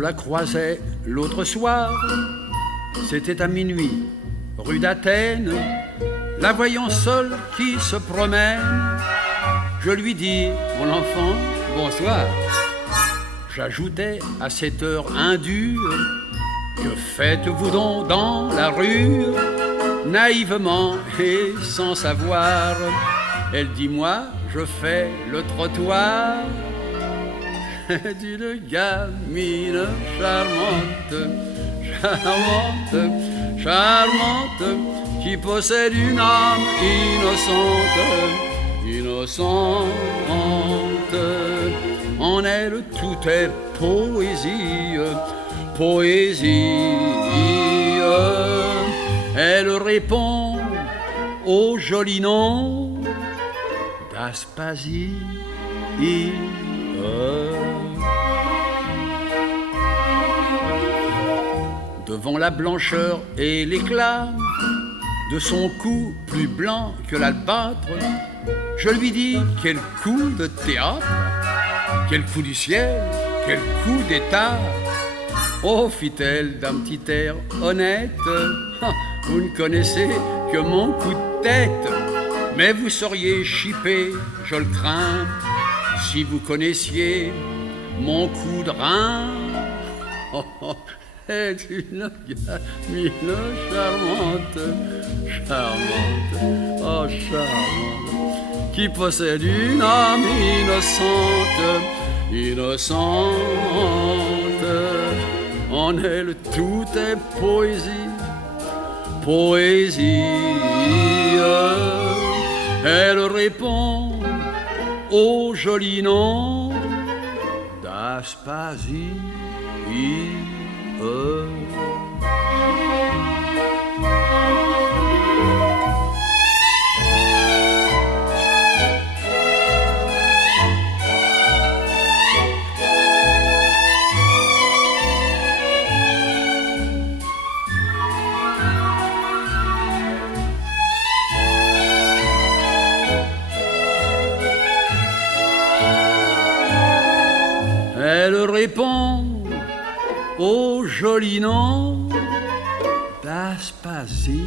la croisai l'autre soir, c'était à minuit, rue d'Athènes. La voyant seule qui se promène, je lui dis, mon enfant, bonsoir. J'ajoutais à cette heure indure, que faites-vous donc dans la rue? Naïvement et sans savoir, elle dit, moi, je fais le trottoir d'une gamine charmante, charmante, charmante, qui possède une âme innocente, innocente. En elle tout est poésie, poésie. Elle répond au joli nom d'Aspasie. Devant la blancheur et l'éclat de son cou plus blanc que l'albâtre, je lui dis, quel coup de théâtre, quel coup du ciel, quel coup d'état. Oh, fit-elle d'un petit air honnête, vous ne connaissez que mon coup de tête, mais vous seriez chippé, je le crains, si vous connaissiez mon coup de rein. Oh, oh, est une gamine charmante, charmante, oh charmante, qui possède une âme innocente, innocente. En elle tout est poésie, poésie. Elle répond au joli nom d'Aspasie. Elle répond au joli nom d'Aspasie.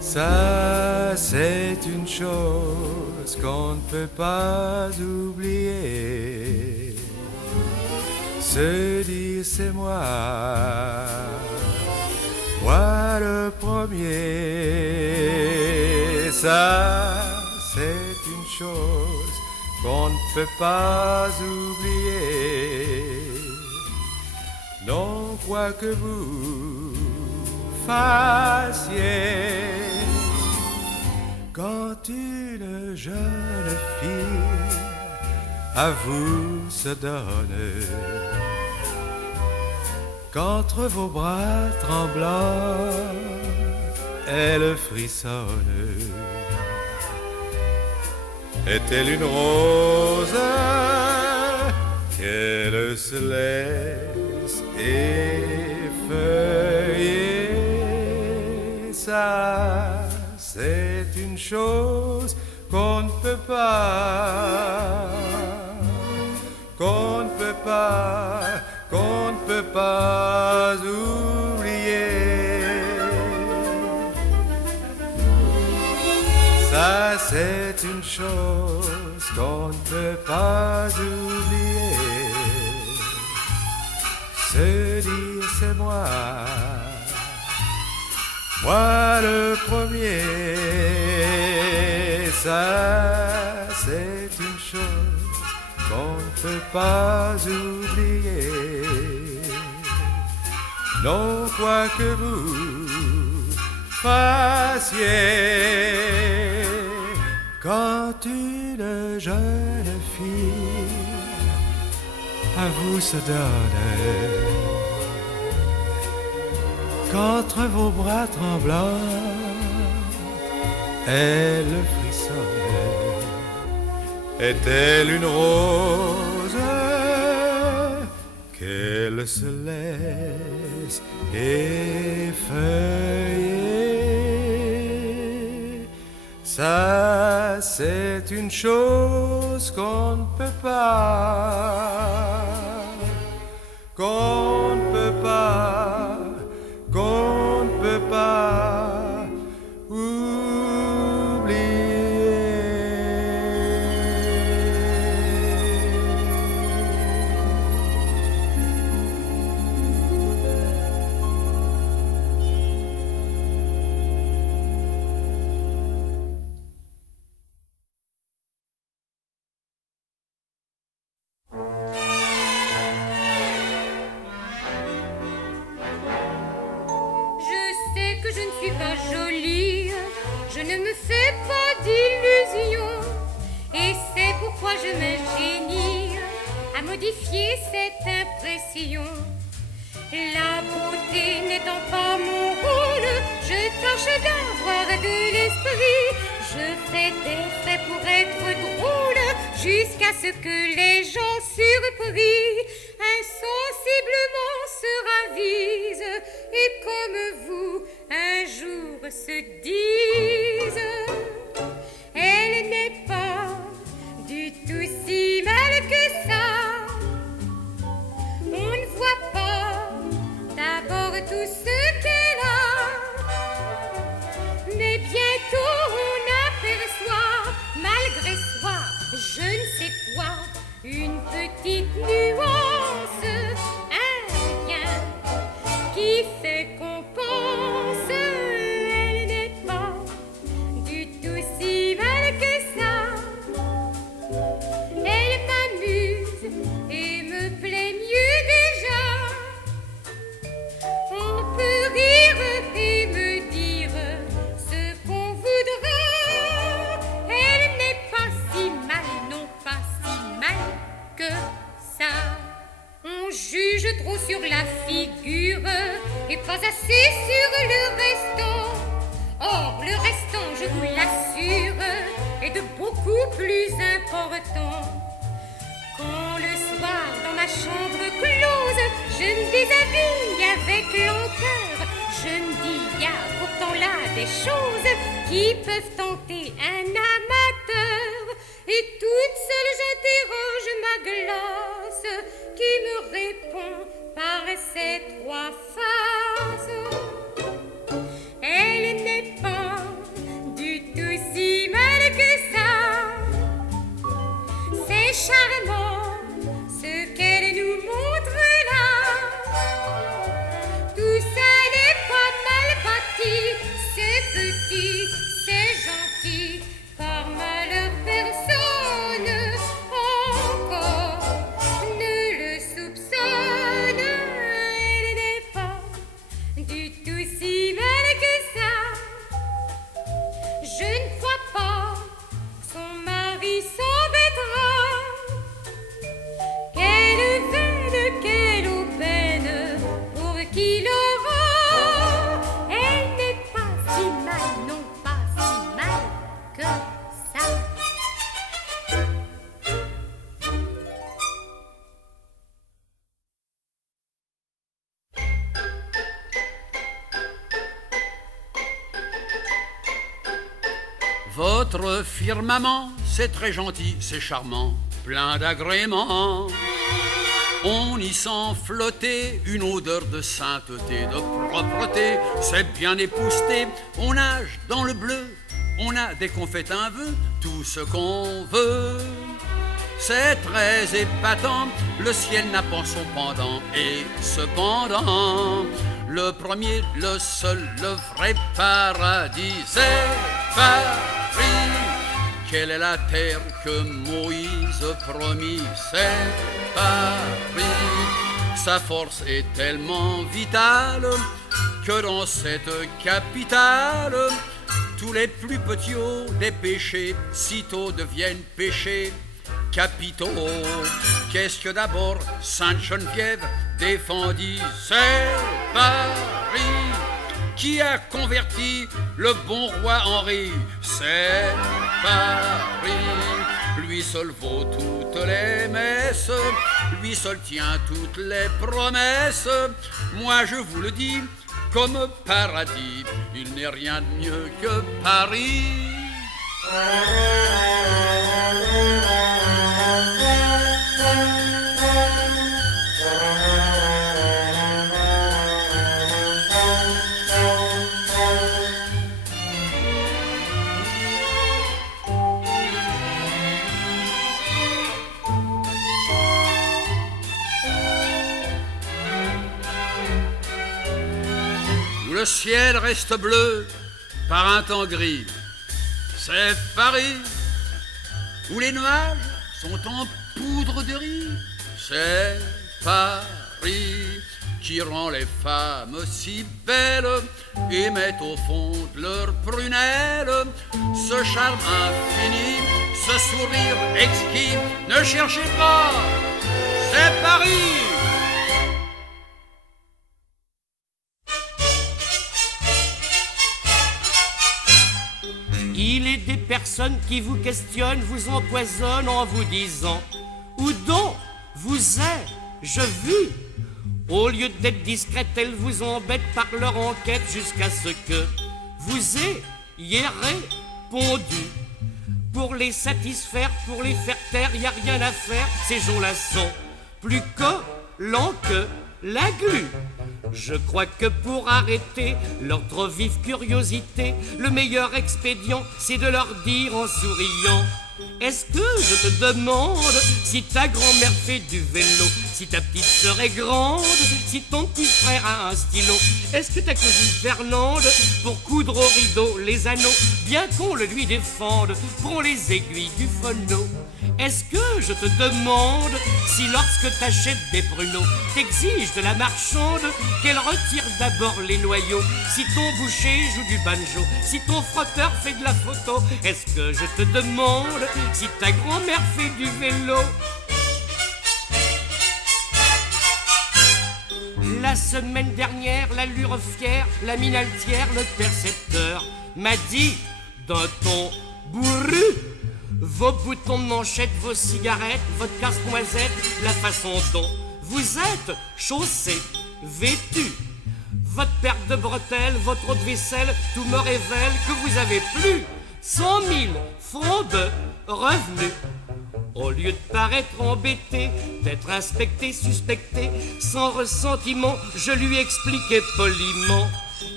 Ça, c'est une chose qu'on ne peut pas oublier. Se dire c'est moi, moi le premier. Ça, c'est une chose qu'on ne peut pas oublier. Non, quoi que vous fassiez, quand une jeune fille à vous se donne, qu'entre vos bras tremblants elle frissonne, est-elle une rose qu'elle se laisse effeuiller? Ça, c'est une chose qu'on ne peut pas, qu'on ne peut pas, qu'on ne peut pas oublier. Ça, c'est une chose qu'on ne peut pas oublier. Se dire c'est moi, moi le premier. Ça, c'est une chose qu'on ne peut pas oublier. Non, quoi que vous fassiez, quand une jeune fille à vous se donne, qu'entre vos bras tremblants elle frissonne, est-elle une rose qu'elle se laisse effeuiller? Ça, c'est une chose qu'on ne peut pas, qu'on ne peut pas, qu'on ne peut pas Je ne me fais pas d'illusions et c'est pourquoi je m'ingénie à modifier cette impression. La beauté n'étant pas mon rôle, je tâche d'avoir de l'esprit. Je fais des faits pour être drôle jusqu'à ce que les gens surpris insensiblement se ravisent et comme vous un jour se disent: elle n'est pas du tout si mal que ça. On ne voit pas d'abord tout ce qu'elle a, mais bientôt on aperçoit, malgré soi, je ne sais quoi, une petite nuance, un rien qui fait qu'on pense. Elle n'est pas du tout si mal que ça. Elle m'amuse et me plaît mieux déjà. On peut rire et me dire ce qu'on voudra. Elle n'est pas si mal, non pas si mal que ça. On juge trop sur la figure et pas assez sur le restant. Or, le restant, je vous l'assure, est de beaucoup plus important. Quand le soir, dans ma chambre close, je me déshabille avec lenteur, je me dis, y a pourtant là des choses qui peuvent tenter un amateur. Et toute seule, j'interroge ma glace qui me répond par ces trois phases. Elle n'est pas du tout si mal que ça. C'est charmant ce qu'elle nous montre là. Tout ça n'est pas mal bâti, c'est petit, c'est gentil. Par malheur personne encore ne le soupçonne. Elle n'est pas du tout si mal que ça. Je ne crois pas que son mari s'embêtera. Quelle veine, quelle aubaine pour qui l'aura. Elle n'est pas si mal, non pas si mal que ça. Votre firmament, c'est très gentil, c'est charmant, plein d'agréments. On y sent flotter une odeur de sainteté, de propreté, c'est bien épousseté. On nage dans le bleu, on a dès qu'on fait un vœu, tout ce qu'on veut. C'est très épatant, le ciel n'a pas son pendant. Et cependant, le premier, le seul, le vrai paradis, c'est Paris. Quelle est la terre que Moïse promit? C'est Paris. Sa force est tellement vitale que dans cette capitale, tous les plus petits des péchés sitôt deviennent péchés capitaux. Qu'est-ce que d'abord Sainte-Geneviève défendit? C'est Paris qui a converti le bon roi Henri. C'est Paris lui seul vaut toutes les messes, lui seul tient toutes les promesses. Moi je vous le dis, comme paradis, il n'est rien de mieux que Paris. Où le ciel reste bleu par un temps gris, c'est Paris. Où les nuages sont en poudre de riz, c'est Paris. Qui rend les femmes si belles et met au fond de leurs prunelles ce charme infini, ce sourire exquis. Ne cherchez pas, c'est Paris. Il est des personnes qui vous questionnent, vous empoisonnent en vous disant « Où donc vous ai-je vu ?» Au lieu d'être discrète, elles vous embêtent par leur enquête jusqu'à ce que vous ayez répondu. Pour les satisfaire, pour les faire taire, y a rien à faire, ces gens-là sont plus collants que la glu. Je crois que pour arrêter leur trop vive curiosité, le meilleur expédient, c'est de leur dire en souriant: est-ce que je te demande si ta grand-mère fait du vélo, si ta petite sœur est grande, si ton petit frère a un stylo? Est-ce que ta cousine Fernande, pour coudre au rideau les anneaux, bien qu'on le lui défende, prend les aiguilles du phono? Est-ce que je te demande si lorsque t'achètes des pruneaux, t'exiges de la marchande qu'elle retire d'abord les noyaux? Si ton boucher joue du banjo, si ton frotteur fait de la photo, est-ce que je te demande si ta grand-mère fait du vélo? La semaine dernière, l'allure fière, la mine altière, le percepteur m'a dit d'un ton bourru: vos boutons de manchette, vos cigarettes, votre casse-noisette, la façon dont vous êtes chaussé, vêtu, votre paire de bretelles, votre eau de vaisselle, tout me révèle que vous avez plus 100 000 francs de revenus. Au lieu de paraître embêté, d'être inspecté, suspecté, sans ressentiment, je lui expliquais poliment: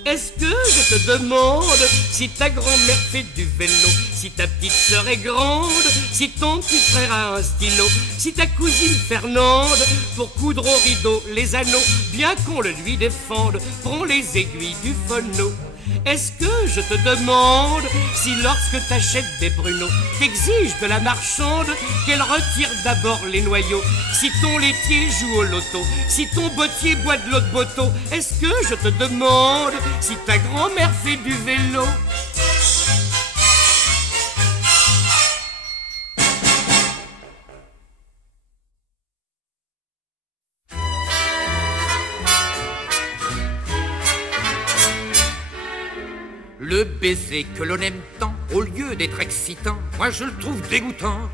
est-ce que je te demande si ta grand-mère fait du vélo, si ta petite sœur est grande, si ton petit frère a un stylo, si ta cousine Fernande, pour coudre au rideau les anneaux, bien qu'on le lui défende, prend les aiguilles du phono? Est-ce que je te demande si lorsque t'achètes des pruneaux, t'exiges de la marchande qu'elle retire d'abord les noyaux? Si ton laitier joue au loto, si ton bottier boit de l'eau de boto, est-ce que je te demande si ta grand-mère fait du vélo? Le baiser que l'on aime tant, au lieu d'être excitant, moi je le trouve dégoûtant.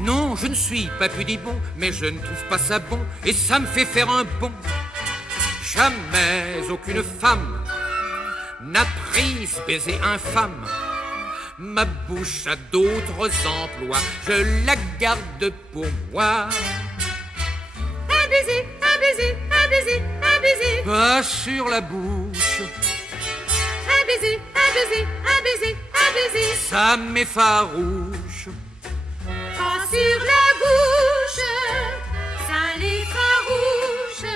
Non, je ne suis pas pudibond, mais je ne trouve pas ça bon, et ça me fait faire un bond. Jamais aucune femme n'a pris ce baiser infâme. Ma bouche a d'autres emplois, je la garde pour moi. Un baiser, un baiser, un baiser, un baiser. Pas sur la bouche, Un baiser, un baiser, un baiser, un baiser. ça m'effarouche. Pas sur la bouche, ça les farouche.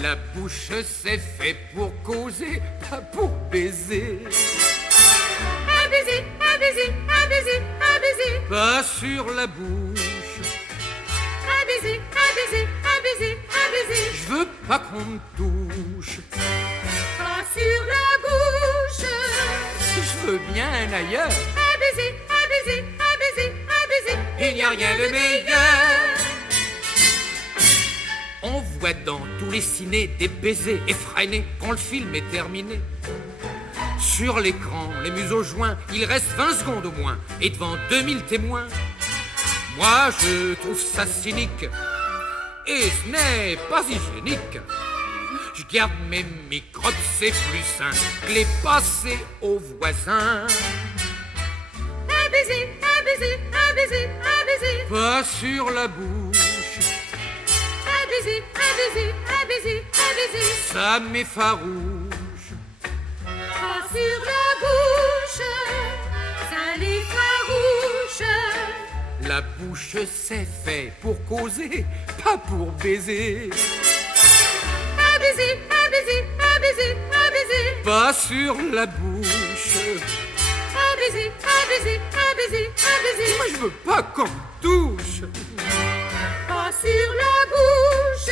La bouche c'est fait pour causer, pas pour baiser. Un baiser, un baiser, un baiser, un baiser. Pas sur la bouche, Un baiser, un baiser, un baiser, un baiser. je veux pas qu'on me touche. Pas sur la bouche. Je veux bien ailleurs, Un baiser, un baiser, un baiser, un baiser. il n'y a rien de meilleur. On voit dans tous les cinés des baisers effrénés quand le film est terminé. Sur l'écran, les muses au joint, il reste 20 secondes au moins. Et devant 2000 témoins, Moi je trouve ça cynique et ce n'est pas hygiénique. Je garde mes microbes, c'est plus sain que les passer aux voisins. Un baiser, un baiser, un baiser, un baiser. Pas sur la bouche, Un baiser, un baiser, un baiser, un baiser. ça m'effarouche. Pas sur la bouche, ça les farouche. La bouche c'est fait pour causer, pas pour baiser. Un baiser, un baiser, un baiser, un baiser. Pas sur la bouche. Un baiser, un baiser, un baiser, un baiser. Moi je veux pas qu'on me touche. Pas sur la bouche.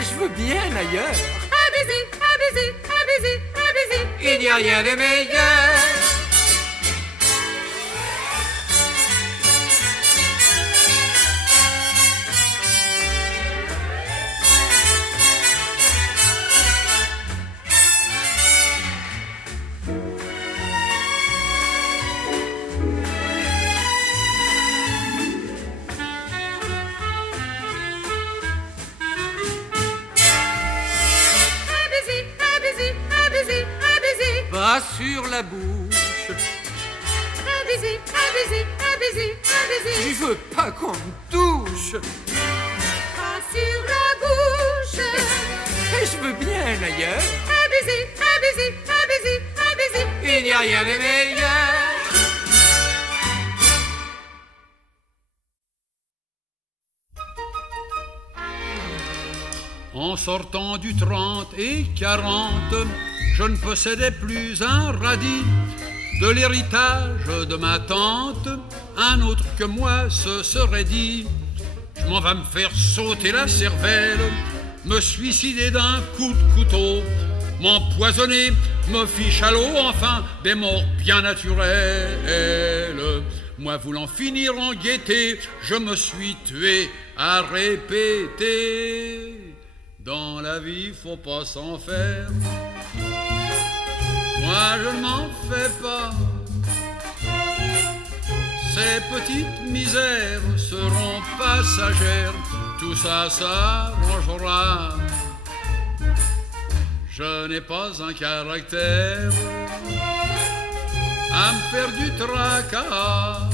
Je veux bien ailleurs. Un baiser, un baiser, un baiser, un baiser. Il n'y a rien de meilleur. Un baiser, un baiser, un baiser, un baiser. Pas sur la bouche. Un baiser, un baiser, un baiser, un baiser. Je veux pas qu'on me touche. Pas sur la bouche. Je veux bien ailleurs. Un baiser, un baiser, un baiser, un baiser. Il n'y a rien de meilleur. En sortant du 30 et 40, je ne possédais plus un radis. De l'héritage de ma tante, un autre que moi se serait dit: je m'en vais me faire sauter la cervelle, me suicider d'un coup de couteau, m'empoisonner, me fiche à l'eau, enfin des morts bien naturelles. Moi voulant finir en gaieté, je me suis tué à répéter. Dans la vie, faut pas s'en faire. Moi, je ne m'en fais pas. Ces petites misères seront passagères. Tout ça s'arrangera. Je n'ai pas un caractère à me faire du tracas.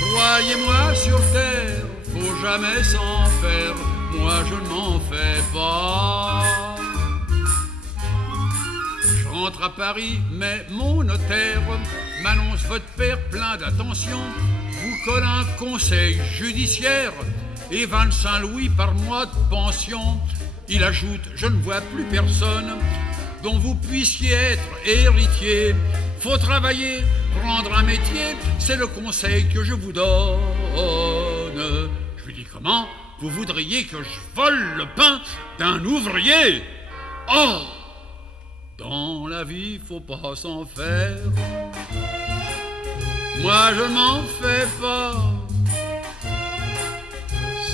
Croyez-moi, sur terre, faut jamais s'en faire. Moi je ne m'en fais pas. Je rentre à Paris, mais mon notaire m'annonce votre père plein d'attention vous colle un conseil judiciaire et 25 louis par mois de pension. Il ajoute: je ne vois plus personne dont vous puissiez être héritier. Faut travailler, prendre un métier, c'est le conseil que je vous donne. Je lui dis: comment vous voudriez que je vole le pain d'un ouvrier? Oh! Dans la vie, faut pas s'en faire. Moi, je m'en fais pas.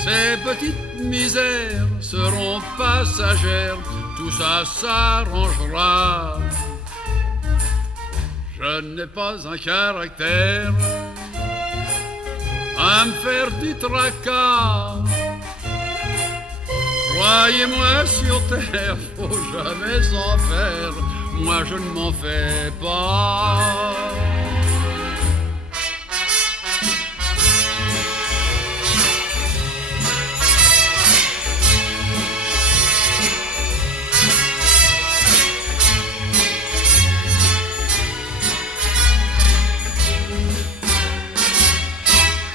Ces petites misères seront passagères. Tout ça s'arrangera. Je n'ai pas un caractère à me faire du tracas. Croyez-moi, sur terre, faut jamais s'en faire. Moi, je ne m'en fais pas.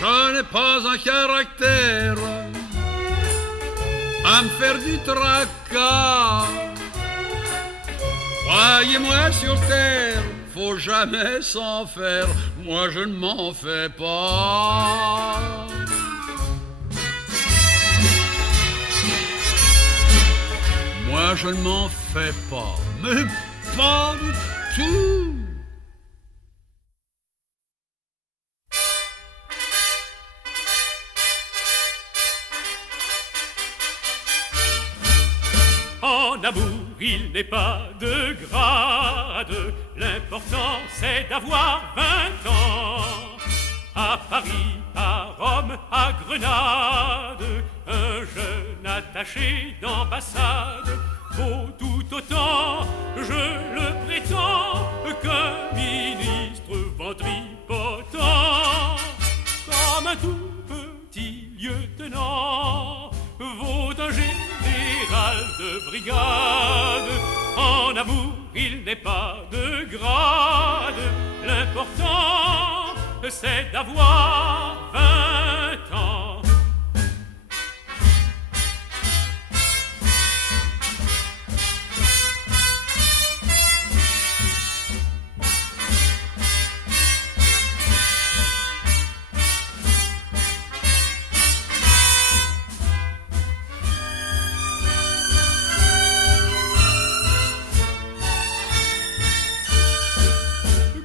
Je n'ai pas un caractère à me faire du tracas. Croyez-moi, sur terre, faut jamais s'en faire. Moi, je ne m'en fais pas. Moi, je ne m'en fais pas, mais pas du tout. En amour, il n'est pas de grade. L'important, c'est d'avoir 20 ans. à Paris, à Rome, à Grenade, un jeune attaché d'ambassade vaut tout autant, je le prétends, qu'un ministre ventripotent. Comme un tout petit lieutenant vaut un général de brigade. En amour, il n'est pas de grade, l'important, c'est d'avoir 20 ans.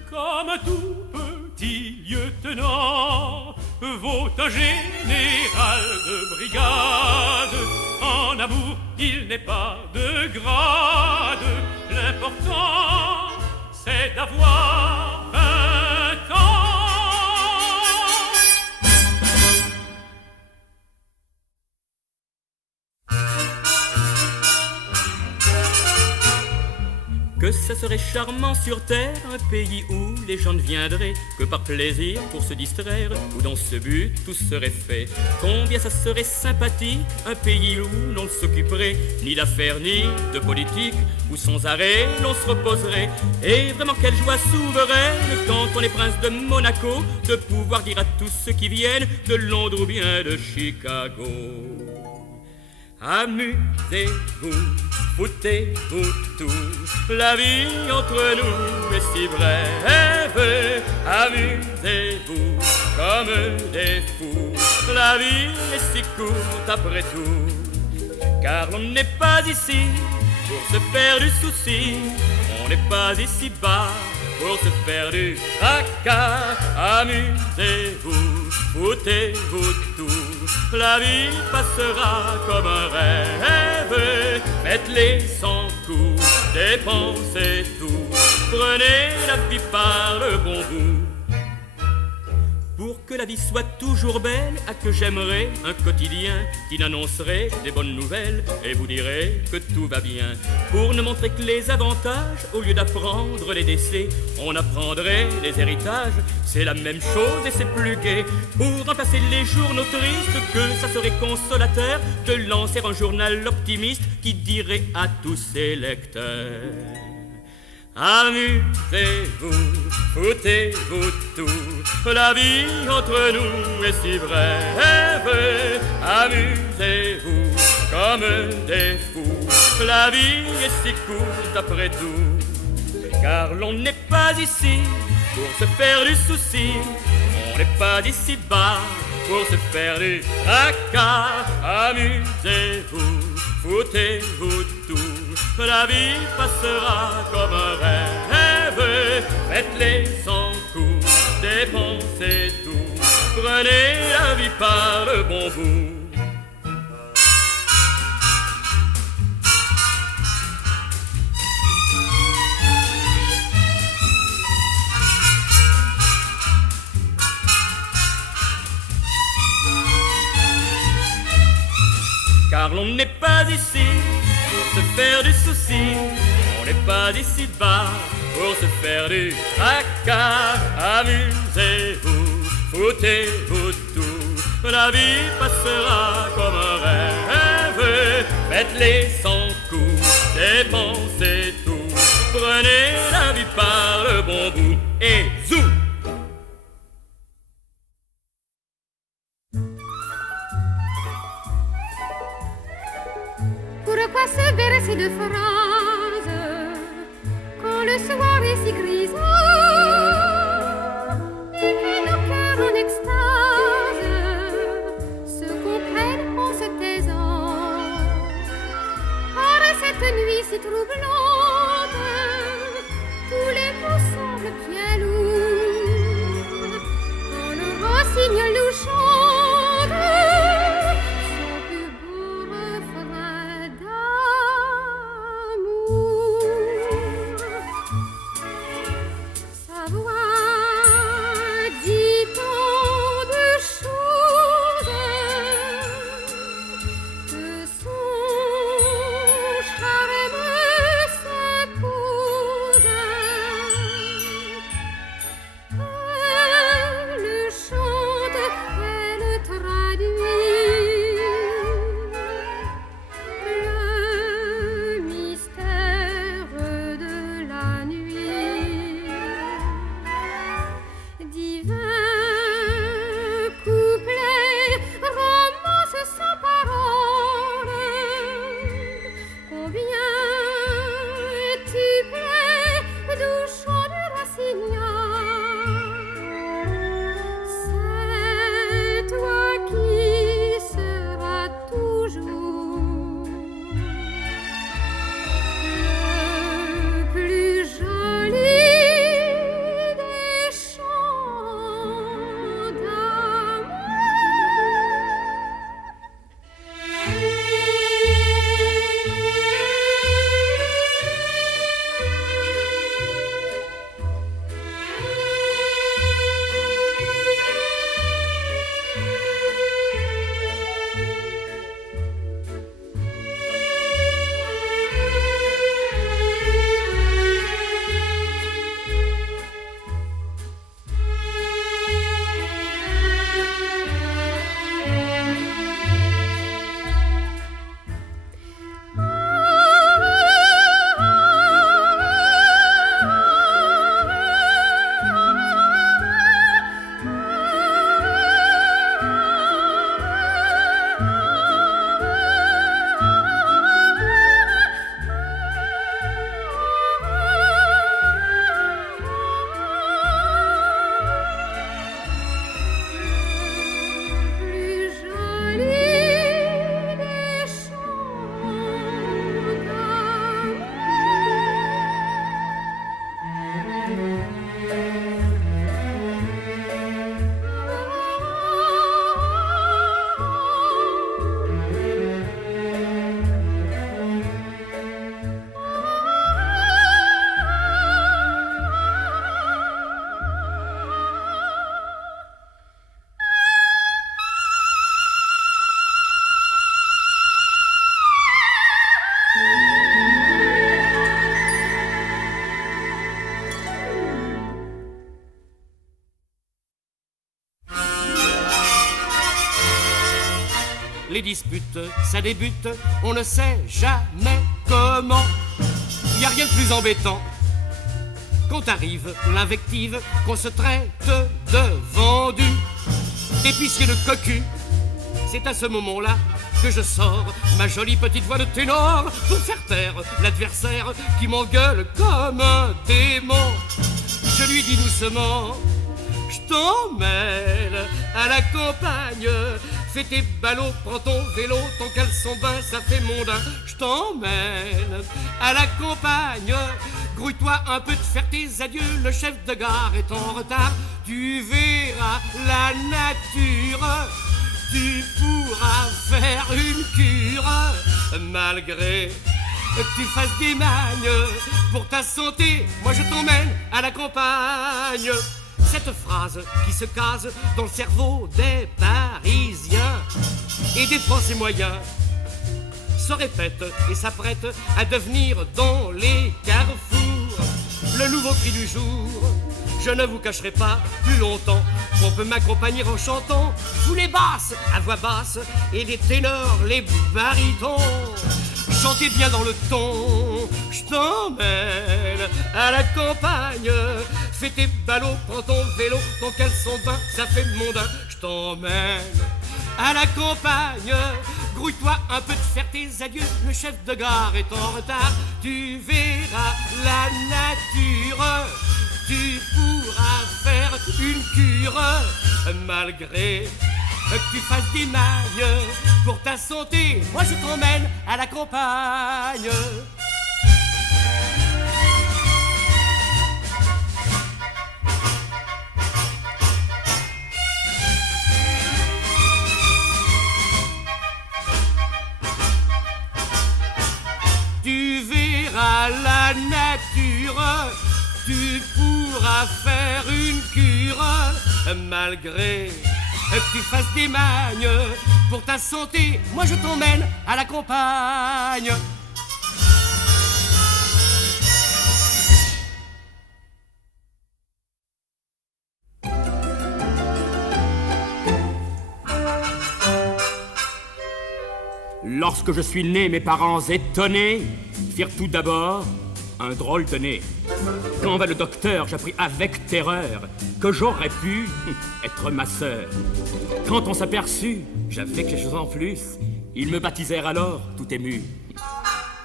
Comme un tout petit lieutenant vaut un général de brigade. En amour, il n'est pas de grade, l'important, c'est d'avoir 20 ans. Que ce serait charmant sur terre, un pays où les gens ne viendraient que par plaisir pour se distraire, où dans ce but tout serait fait. Combien ça serait sympathique, un pays où l'on ne s'occuperait ni d'affaires ni de politique, où sans arrêt l'on se reposerait. Et vraiment quelle joie souveraine quand on est prince de Monaco, de pouvoir dire à tous ceux qui viennent de Londres ou bien de Chicago: amusez-vous, foutez-vous tous, la vie entre nous est si brève. Amusez-vous comme des fous, la vie est si courte après tout. Car l'on n'est pas ici pour se faire du souci, on n'est pas ici bas pour se faire du tracas. Amusez-vous, foutez-vous tous, la vie passera comme un rêve. Faites-les sans coups, dépensez tout, prenez la vie par le bon bout. Pour que la vie soit toujours belle, à que j'aimerais un quotidien qui n'annoncerait des bonnes nouvelles et vous dirait que tout va bien. Pour ne montrer que les avantages, au lieu d'apprendre les décès, on apprendrait les héritages. C'est la même chose et c'est plus gai. Pour remplacer les journaux tristes, que ça serait consolateur de lancer un journal optimiste qui dirait à tous ses lecteurs: amusez-vous, foutez-vous tout, la vie entre nous est si brève. Amusez-vous comme des fous, la vie est si courte après tout. Car l'on n'est pas ici pour se faire du souci, on n'est pas d'ici bas pour se faire du tracas. Amusez-vous, foutez-vous tout, la vie passera comme un rêve. Faites-les sans coup, dépensez tout, prenez la vie par le bon bout. Car l'on n'est pas ici pour se faire du souci, on n'est pas ici bas pour se faire du tracas. Amusez-vous, foutez-vous tout, la vie passera comme un rêve. Faites-les sans coup, dépensez tout, prenez la vie par le bon bout et zou. Pourquoi se bercer de phrases quand le soir est si grisant et que nos cœurs en extase se comprennent en se taisant? Par cette nuit si troublante, tous les mots semblent bien lourds quand le rossignol nous chante son plus beau refrain d'amour. Sa voix dit les disputes, ça débute, on ne sait jamais comment. Y a rien de plus embêtant quand arrive l'invective, qu'on se traite de vendu, d'épicier de cocu. C'est à ce moment-là que je sors ma jolie petite voix de ténor pour faire taire l'adversaire qui m'engueule comme un démon. Je lui dis doucement, je t'emmène à la campagne, fais tes ballots, prends ton vélo, ton caleçon bain, ça fait mondain. Je t'emmène à la campagne, grouille-toi un peu de faire tes adieux, le chef de gare est en retard. Tu verras la nature, tu pourras faire une cure, malgré que tu fasses des magnes. Pour ta santé, moi je t'emmène à la campagne. Cette phrase qui se case dans le cerveau des Parisiens et des Français moyens se répète et s'apprête à devenir dans les carrefours le nouveau cri du jour. Je ne vous cacherai pas plus longtemps qu'on peut m'accompagner en chantant, vous les basses à voix basse et les ténors, les barytons. Chantez bien dans le ton, je t'emmène à la campagne, fais tes ballots, prends ton vélo, ton caleçon bain, ça fait mondain. Je t'emmène à la campagne, grouille-toi un peu de faire tes adieux, le chef de gare est en retard. Tu verras la nature, tu pourras faire une cure, malgré que tu fasses des magnes. Pour ta santé, moi je t'emmène à la campagne. Tu verras la nature, tu pourras faire une cure, malgré que tu fasses des magnes. Pour ta santé, moi je t'emmène à la campagne. Lorsque je suis né, mes parents étonnés firent tout d'abord un drôle de nez. Quand va le docteur, j'appris avec terreur que j'aurais pu être ma sœur. Quand on s'aperçut, j'avais quelque chose en plus, ils me baptisèrent alors, tout ému,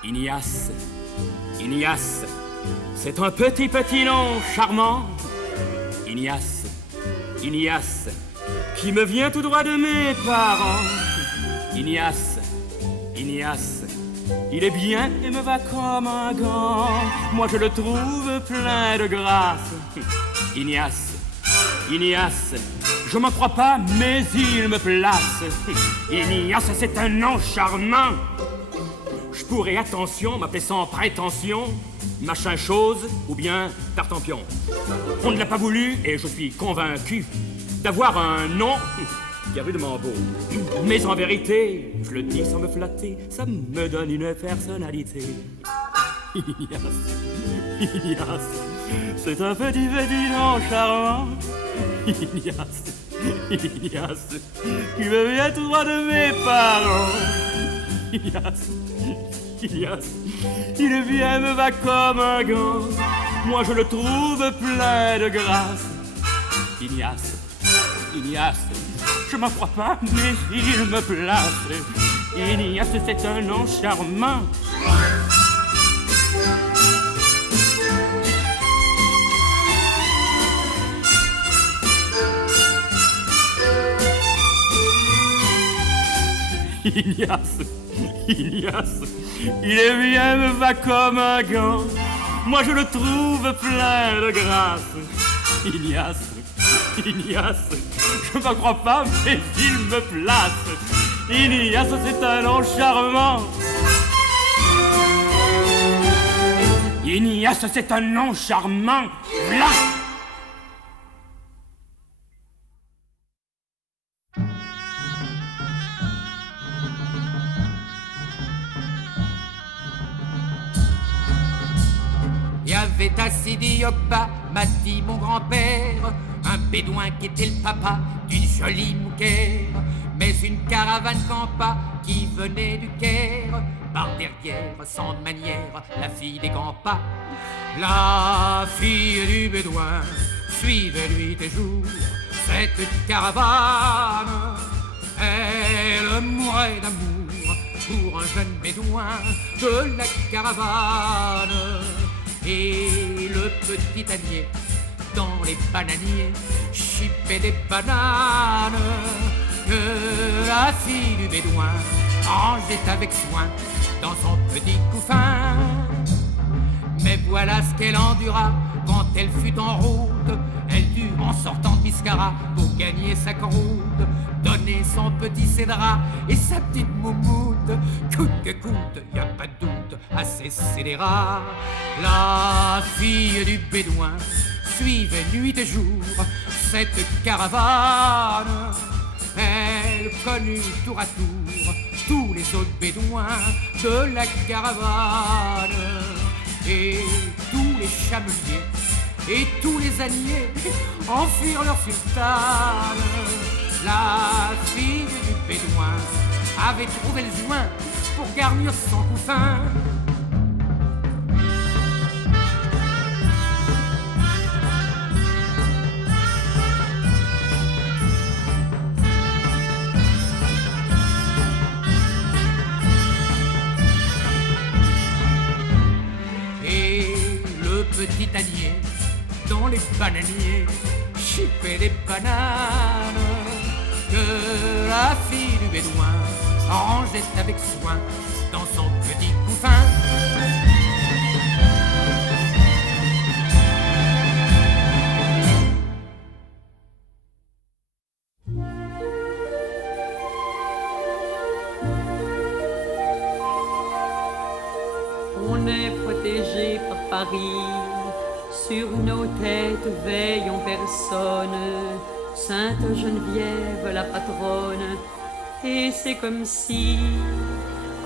Ignace. Ignace, c'est un petit nom charmant. Ignace, Ignace, qui me vient tout droit de mes parents. Ignace, Ignace, il est bien et me va comme un gant. Moi je le trouve plein de grâce. Ignace, Ignace, je m'en crois pas, mais il me place. Ignace, c'est un nom charmant. Je pourrais, attention, m'appeler sans prétention machin chose ou bien tartampion. On ne l'a pas voulu et je suis convaincu d'avoir un nom qui est rudement beau. Mais en vérité, je le dis sans me flatter, ça me donne une personnalité. Ignace, Ignace, c'est un petit nom charmant. Ignace, Ignace, qui me vient tout droit de mes parents. Ignace, Ignace, il est bien, me va comme un gant. Moi je le trouve plein de grâce. Ignace, Ignace, je m'en crois pas, mais il me place. Ignace, c'est un nom charmant. Ignace, Ignace, il est bien, me va comme un gant. Moi je le trouve plein de grâce. Ignace, Ignace, je m'en crois pas, mais il me place. Ignace, c'est un nom charmant. Ignace, c'est un nom charmant. Là. Y'avait à Sidi Yokba, m'a dit mon grand-père, un bédouin qui était le papa d'une jolie mouquère. Mais une caravane campa qui venait du Caire. Par derrière, sans manière, la fille des grands pas. La fille du bédouin suivait nuit et jour cette caravane. Elle mourait d'amour pour un jeune bédouin de la caravane. Et le petit ânier dans les bananiers chipait des bananes que la fille du bédouin rangeait avec soin dans son petit couffin. Mais voilà ce qu'elle endura quand elle fut en route. Elle dut, en sortant de Biscara pour gagner sa croûte, donner son petit cédra et sa petite moumoute. Coûte que coûte, y a pas de doute, à ces scélérats. La fille du bédouin suivait nuit et jour cette caravane. Elle connut tour à tour tous les autres bédouins de la caravane. Et tous les chameliers et tous les âniers en firent leur sultane. La fille du bédouin avait trouvé le joint pour garnir son couffin. Petit ânier dans les bananiers chipait des bananes que la fille du bédouin rangeait avec soin dans son petit couffin. On est protégé par Paris. Sur nos têtes veille en personne Sainte Geneviève la patronne. Et c'est comme si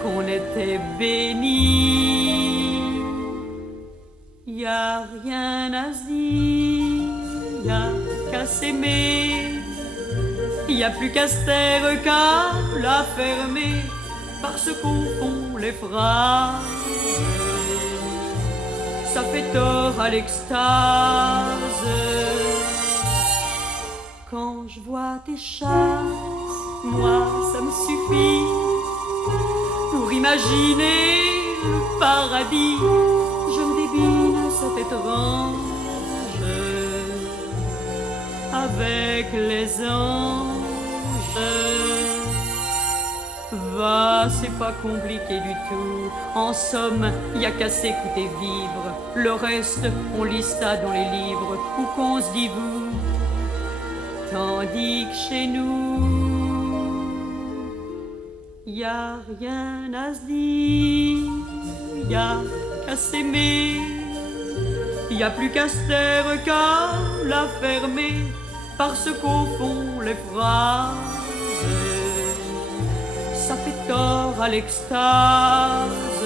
qu'on était béni. Y a rien à se dire, y a qu'à s'aimer. Y a plus qu'à se taire qu'à la fermer. Parce qu'au fond les phrases ça fait tort à l'extase. Quand je vois tes chasses, moi ça me suffit pour imaginer le paradis. Je me débine cet étrange avec les anges. Va, c'est pas compliqué du tout. En somme, y a qu'à s'écouter vivre. Le reste, on lit ça dans les livres ou qu'on se dit vous. Tandis que chez nous, y a rien à se dire, y a qu'à s'aimer. Y a plus qu'à se taire qu'à la fermer. Parce qu'au fond, les phrases ça fait tort à l'extase.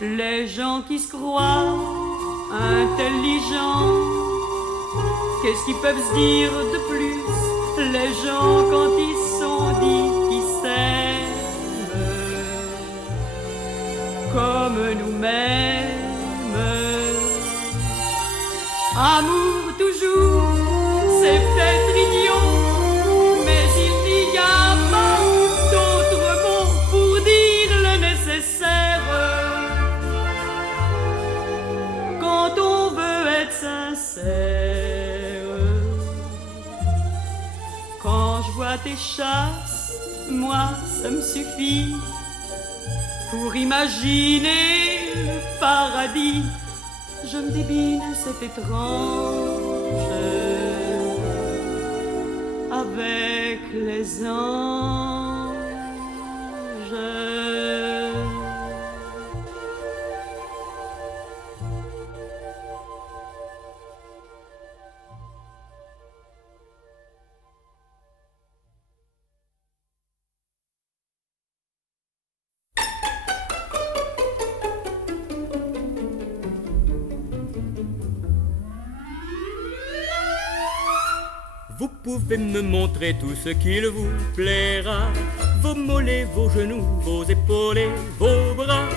Les gens qui se croient intelligents, qu'est-ce qu'ils peuvent se dire de plus? Les gens quand ils sont dits qu'ils s'aiment comme nous-mêmes. Amour toujours, c'est peut-être idiot, quand je vois tes chasses, moi ça me suffit pour imaginer le paradis. Je me débine cet étrange avec les anges. Vous pouvez me montrer tout ce qu'il vous plaira, vos mollets, vos genoux, vos épaules et vos bras.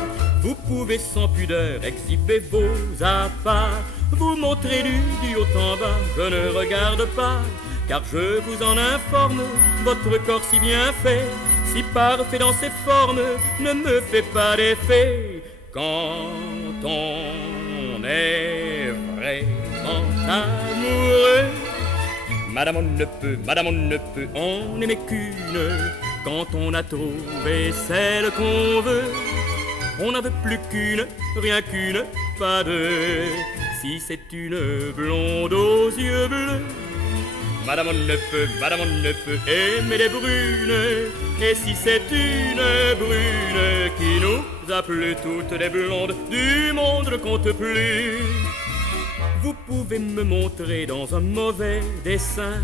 Vous pouvez sans pudeur exhiber vos apparts, vous montrer du haut en bas, je ne regarde pas, car je vous en informe, votre corps si bien fait, si parfait dans ses formes, ne me fait pas d'effet. Quand on est vraiment amoureux, madame on ne peut en aimer qu'une. Quand on a trouvé celle qu'on veut, on n'en veut plus qu'une, rien qu'une, pas deux. Si c'est une blonde aux yeux bleus, madame on ne peut aimer les brunes. Et si c'est une brune qui nous a plu, toutes les blondes du monde ne comptent plus. Vous pouvez me montrer dans un mauvais dessin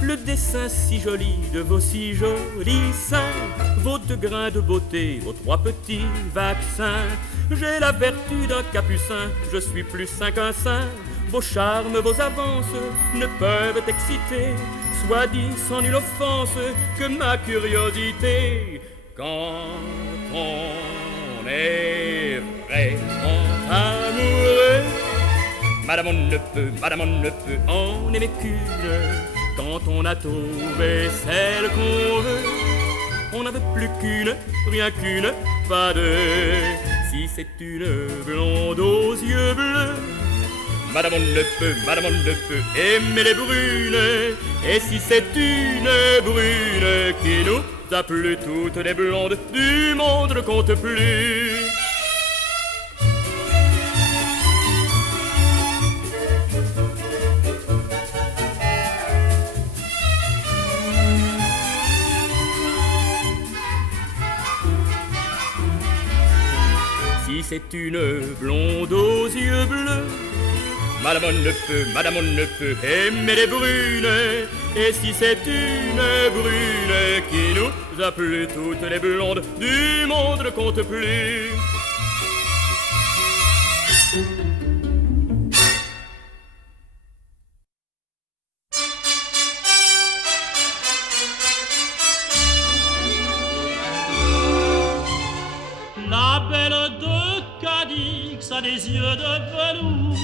le dessin si joli de vos si jolis seins, vos 2 grains de beauté, vos 3 petits vaccins. J'ai la vertu d'un capucin, je suis plus sain qu'un saint. Vos charmes, vos avances ne peuvent exciter, soit dit sans nulle offense, que ma curiosité. Quand on est vraiment amoureux, madame on ne peut en aimer qu'une. Quand on a trouvé celle qu'on veut, on n'en veut plus qu'une, rien qu'une, pas deux. Si c'est une blonde aux yeux bleus, madame on ne peut aimer les brunes. Et si c'est une brune qui nous a plu, toutes les blondes du monde ne comptent plus. Si c'est une blonde aux yeux bleus, madame on ne peut aimer les brunes. Et si c'est une brune qui nous a plu, toutes les blondes du monde ne comptent plus. La belle de Cadix a des yeux de velours.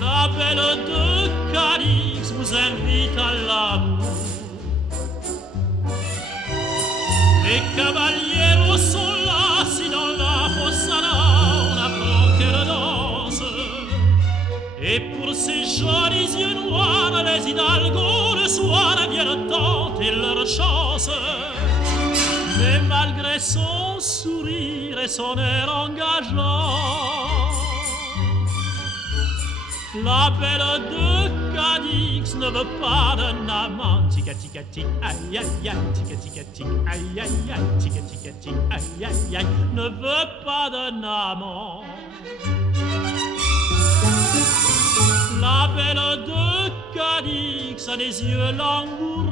La belle de Cadix vous invite à l'amour. Les caballeros sont là, si dans la posada on apprend qu'elle danse. Et pour ces jolis yeux noirs, les hidalgos le soir viennent tenter leur chance. Mais malgré son sourire et son air engageant, la belle de Cadix ne veut pas d'un amant. Tica tica tic, aïe aïe aïe, tica tica tic, aïe aïe aïe, tica tica tic, aïe aïe aïe, ne veut pas d'un amant. La belle de Cadix a des yeux langoureux.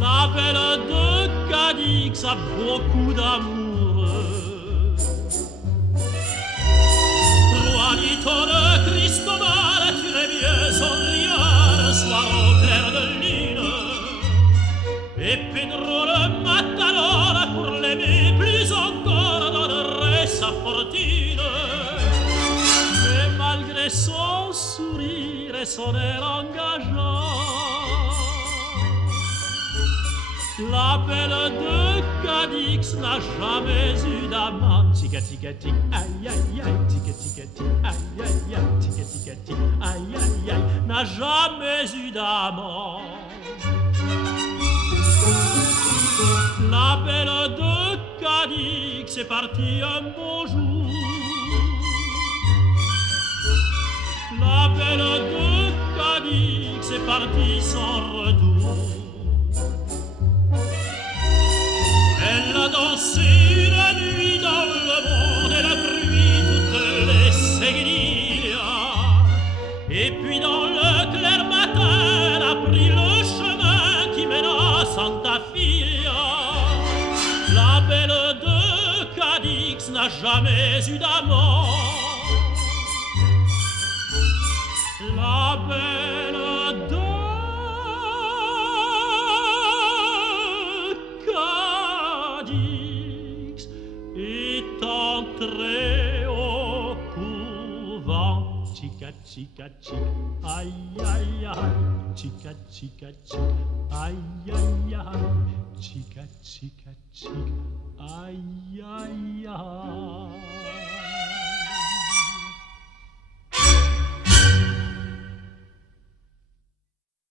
La belle de Cadix a beaucoup d'amoureux. Juanito de Cristobal tirait mieux son liard, soir au clair de lune. Et Pedro le Matador, pour l'aimer plus encore, donnerait sa fortune. Mais malgré son sourire et son air engageant, la belle de Cadix n'a jamais eu d'amant. Tica tica tic, aïe aïe aïe, tica tica tic, aïe aïe aïe, tica tica tic, aïe aïe aïe, n'a jamais eu d'amant. La belle de Cadix est partie un beau jour. La belle de Cadix est partie sans retour. Elle a dansé une nuit dans le monde, elle a pris toutes les seguidillas. Et puis dans le clair matin, elle a pris le chemin qui mène à Santa Filia. La belle de Cadix n'a jamais eu d'amant. La belle de Cadix est entrée au couvent. Chica, chica, chica, aïe, aïe, aïe, chica, chica, chica, aïe, aïe, aïe, chica, chica, chica, aïe, aïe, aïe.